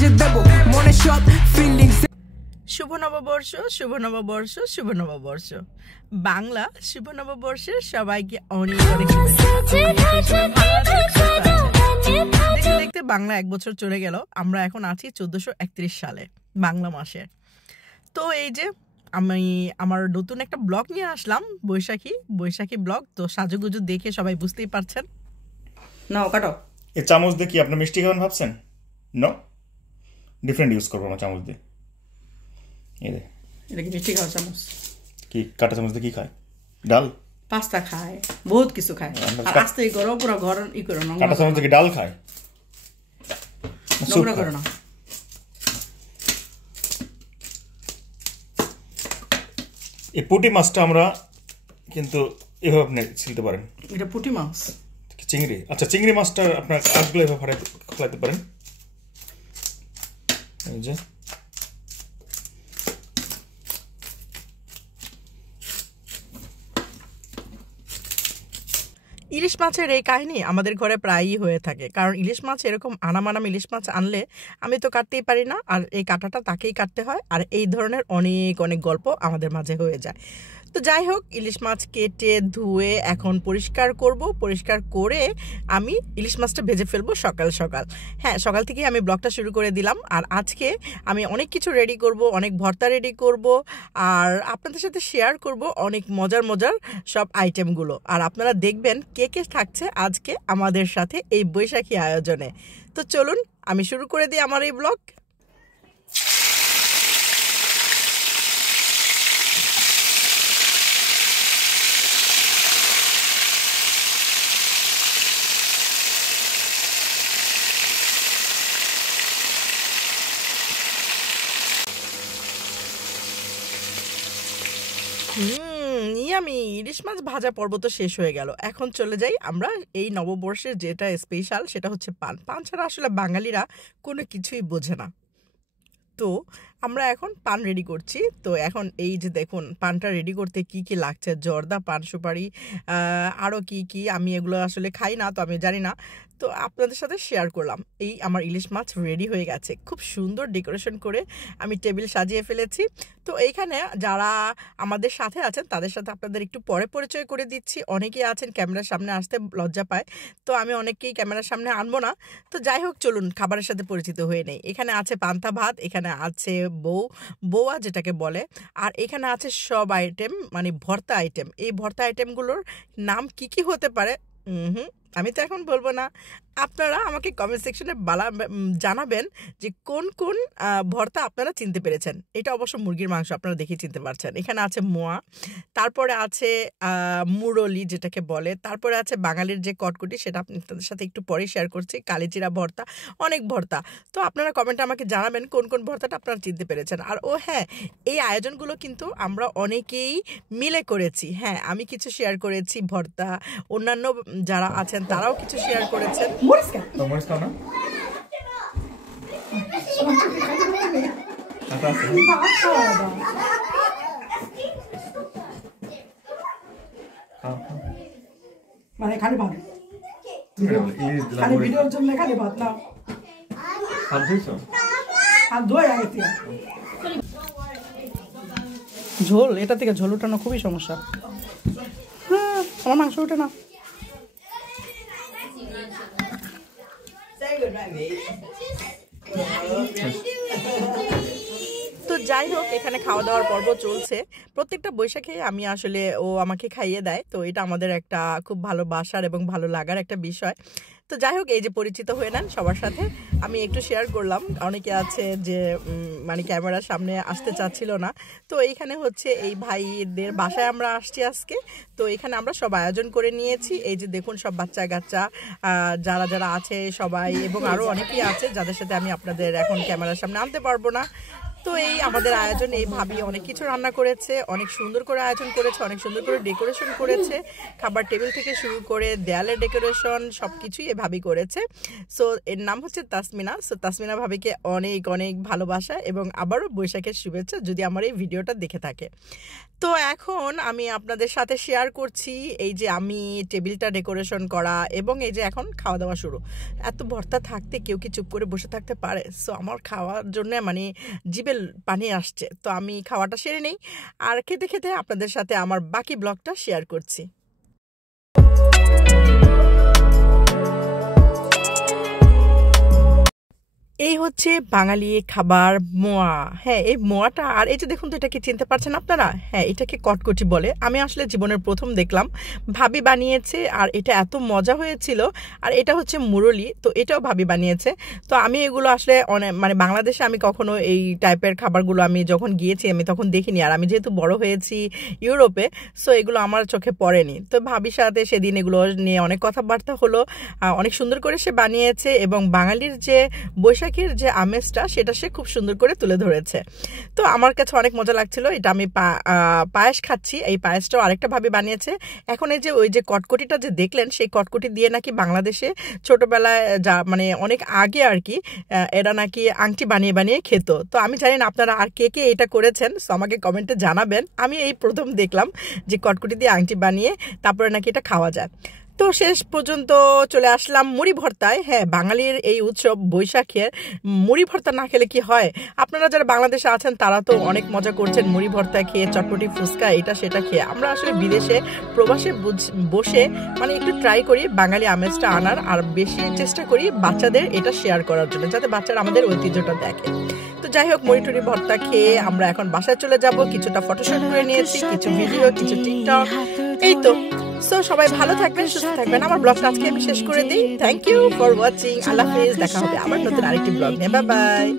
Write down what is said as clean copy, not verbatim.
যে দেব মনে সব ফিলিংস। শুভ নববর্ষ, শুভ নববর্ষ, শুভ নববর্ষ। বাংলা শুভ নববর্ষের সবাইকে অনেক অনেক দেখতে দেখতে বাংলা 1 বছর চলে গেল। আমরা এখন আছি 1431 সালে বাংলা মাসে। তো এই যে আমি আমার নতুন একটা ব্লগ নিয়ে আসলাম, বৈশাখী ব্লগ। তো সাজুগুজু দেখে সবাই বুঝতেই পারছেন। নাও কাটো। এই চামচ দিয়ে কি আপনি মিষ্টি খাবেন ভাবছেন? নো, ডিফারেন্ট ইউজ করবো আমার চামচ দিয়ে। এটা কি মিষ্টি খাওয়ার চামচ? কি কাটা চামচ দিয়ে কি খায়? ডাল, পাস্তা খায়, বহুত কিছু খায়। আর আস্তে করো, পুরো ঘর ই করো না। কাটা চামচ দিয়ে ডাল খায়, নোংরা করো না। এই পুঁটি মাছটা আমরা কিন্তু এভাবে আপনি ছিলতে পারেন। এটা পুঁটি মাছ, চিংড়ি। আচ্ছা, চিংড়ি মাছটা আপনার আটগুলো এভাবে ফেলাইতে পারেন। এই যে ইলিশ মাছের এই কাহিনী আমাদের ঘরে প্রায়ই হয়ে থাকে, কারণ ইলিশ মাছ এরকম আনামানাম ইলিশ মাছ আনলে আমি তো কাটতেই পারি না, আর এই কাটাটা তাকেই কাটতে হয়। আর এই ধরনের অনেক অনেক গল্প আমাদের মাঝে হয়ে যায়। তো যাই হোক, ইলিশ মাছ কেটে ধুয়ে এখন পরিষ্কার করব। পরিষ্কার করে আমি ইলিশ মাছটা ভেজে ফেলবো সকাল সকাল। হ্যাঁ, সকাল থেকেই আমি ব্লগটা শুরু করে দিলাম। আর আজকে আমি অনেক কিছু রেডি করব, অনেক ভর্তা রেডি করব, আর আপনাদের সাথে শেয়ার করব অনেক মজার মজার সব আইটেমগুলো। আর আপনারা দেখবেন কে কে থাকছে আজকে আমাদের সাথে এই বৈশাখী আয়োজনে। তো চলুন আমি শুরু করে দিই আমার এই ব্লগ। আমি ইলিশ মাছ ভাজা পর্ব তো শেষ হয়ে গেল। এখন চলে যাই আমরা এই নববর্ষের যেটা স্পেশাল, সেটা হচ্ছে পান। পান ছাড়া আসলে বাঙালিরা কোনো কিছুই বোঝে না। তো আমরা এখন পান রেডি করছি। তো এখন এই যে দেখুন, পানটা রেডি করতে কি কি লাগছে, জর্দা, পান সুপারি, আরও কি কি, আমি এগুলো আসলে খাই না, তো আমি জানি না। তো আপনাদের সাথে শেয়ার করলাম। এই আমার ইলিশ মাছ রেডি হয়ে গেছে, খুব সুন্দর ডেকোরেশন করে আমি টেবিল সাজিয়ে ফেলেছি। তো এইখানে যারা আমাদের সাথে আছেন তাদের সাথে আপনাদের একটু পরে পরিচয় করে দিচ্ছি। অনেকেই আছেন ক্যামেরার সামনে আসতে লজ্জা পায়, তো আমি অনেককেই ক্যামেরার সামনে আনবো না। তো যাই হোক, চলুন খাবারের সাথে পরিচিত হয়ে নেই। এখানে আছে পান্তা ভাত, এখানে আছে বৌয়া যেটাকে বলে, আর এখানে আছে সব আইটেম, মানে ভর্তা আইটেম। এই ভর্তা আইটেমগুলোর নাম কি কি হতে পারে আমি তো এখন বলবো না। আপনারা আমাকে কমেন্ট সেকশনে জানাবেন যে কোন কোন ভর্তা আপনারা চিনতে পেরেছেন। এটা অবশ্য মুরগির মাংস, আপনারা দেখে চিনতে পারছেন। এখানে আছে মোয়া, তারপরে আছে মুরলি যেটাকে বলে, তারপরে আছে বাঙালির যে কটকটি, সেটা আপনাদের সাথে একটু পরে শেয়ার করছি, কালিজিরা ভর্তা, অনেক ভর্তা। তো আপনারা কমেন্টে আমাকে জানাবেন কোন কোন ভর্তাটা আপনারা চিনতে পেরেছেন। আর হ্যাঁ, এই আয়োজনগুলো কিন্তু আমরা অনেকেই মিলে করেছি। হ্যাঁ, আমি কিছু শেয়ার করেছি ভর্তা, অন্যান্য যারা আছেন তারাও কিছু শেয়ার করেছেন। মানে খালি ভাত, খালি ভিডিওর জন্য খালি ভাত না। ঝোল, এটা থেকে ঝোল উঠানো খুবই সমস্যা। হ্যাঁ, আমার মাংস উঠে না। তো যাই হোক, এখানে খাওয়া দাওয়ার পর্ব চলছে। প্রত্যেকটা বৈশাখে আমি আসলে আমাকে খাইয়ে দেয়, তো এটা আমাদের একটা খুব ভালোবাসার এবং ভালো লাগার একটা বিষয়। তো যাই হোক, এই যে পরিচিত হয়ে নেন সবার সাথে, আমি একটু শেয়ার করলাম। অনেকে আছে যে মানে ক্যামেরার সামনে আসতে চাচ্ছিল না। তো এইখানে হচ্ছে এই ভাইদের বাসায় আমরা আসছি আজকে। তো এখানে আমরা সব আয়োজন করে নিয়েছি। এই যে দেখুন, সব বাচ্চা কাচ্চা যারা যারা আছে সবাই, এবং আরও অনেকেই আছে যাদের সাথে আমি আপনাদের এখন ক্যামেরার সামনে আনতে পারবো না। তো এই আমাদের আয়োজন, এই ভাবি অনেক কিছু রান্না করেছে, অনেক সুন্দর করে আয়োজন করেছে, অনেক সুন্দর করে ডেকোরেশন করেছে, খাবার টেবিল থেকে শুরু করে দেয়ালের ডেকোরেশন সব কিছুই এই ভাবি করেছে। সো এর নাম হচ্ছে তাসমিনা। সো তাসমিনা ভাবিকে অনেক অনেক ভালোবাসা এবং আবারও বৈশাখের শুভেচ্ছা যদি আমার এই ভিডিওটা দেখে থাকে। তো এখন আমি আপনাদের সাথে শেয়ার করছি এই যে আমি টেবিলটা ডেকোরেশন করা এবং এই যে এখন খাওয়া দাওয়া শুরু। এত ভর্তা থাকতে কেউ কি চুপ করে বসে থাকতে পারে? সো আমার খাওয়ার জন্য মানে জিভে পানি আসছে, তো আমি খাওয়াটা সেরে নেই আর খেতে খেতে আপনাদের সাথে আমার বাকি ব্লগটা শেয়ার করছি। এই হচ্ছে বাঙালি খাবার মোয়া। হ্যাঁ, এই মোয়াটা, আর এই যে দেখুন তো, এটাকে চিনতে পারছেন আপনারা? হ্যাঁ, এটাকে কটকটি বলে। আমি আসলে জীবনের প্রথম দেখলাম, ভাবি বানিয়েছে আর এটা এত মজা হয়েছিল। আর এটা হচ্ছে মুরলি, তো এটাও ভাবি বানিয়েছে। তো আমি এগুলো আসলে অনেক মানে বাংলাদেশে আমি কখনো এই টাইপের খাবারগুলো আমি যখন গিয়েছি আমি তখন দেখিনি। আর আমি যেহেতু বড় হয়েছি ইউরোপে, সো এগুলো আমার চোখে পড়েনি। তো ভাবির সাথে সেদিন এগুলো নিয়ে অনেক কথাবার্তা হলো। অনেক সুন্দর করে সে বানিয়েছে এবং বাঙালির যে বৈশাখের যে আমেজটা সেটা সে খুব সুন্দর করে তুলে ধরেছে। তো আমার কাছে অনেক মজা লাগছিল। এটা আমি পায়েস খাচ্ছি। এই পায়েসটাও আরেকটা ভাবে বানিয়েছে। এখন এই যে ওই যে কটকটিটা যে দেখলেন, সেই কটকটি দিয়ে নাকি বাংলাদেশে ছোটবেলায় যা মানে অনেক আগে আর কি এরা নাকি আংটি বানিয়ে বানিয়ে খেত। তো আমি জানি না আপনারা আর কে কে এটা করেছেন, সো আমাকে কমেন্টে জানাবেন। আমি এই প্রথম দেখলাম যে কটকটি দিয়ে আংটি বানিয়ে তারপরে নাকি এটা খাওয়া যায়। তো শেষ পর্যন্ত চলে আসলাম মুড়ি ভর্তায়। হ্যাঁ, বাঙালির এই উৎসব বৈশাখের মুড়ি ভর্তা না খেলে কি হয়? আপনারা যারা বাংলাদেশে আছেন তারা তো অনেক মজা করছেন মুড়ি ভর্তা খেয়ে, চটপটি ফুচকা এটা সেটা খেয়ে। আমরা আসলে বিদেশে প্রবাসে বসে মানে একটু ট্রাই করি বাঙালি আমেজটা আনার, আর বেশি চেষ্টা করি বাচ্চাদের এটা শেয়ার করার জন্য, যাতে বাচ্চারা আমাদের ঐতিহ্যটা দেখে। তো যাই হোক, মুড়ি ভর্তা খেয়ে আমরা এখন বাসায় চলে যাব। কিছুটা ফটোশুট করে নিয়েছি, কিছু ভিডিও, কিছু টিকটক, এই তো। সো সবাই ভালো থাকবেন, সুস্থ থাকবেন। আমার ব্লগটা আজকে আমি শেষ করে দিই। Thank you for watching. আল্লাহ হাফেজ। দেখা হবে আবার নতুন আরেকটি ব্লগ নিয়ে। Bye by.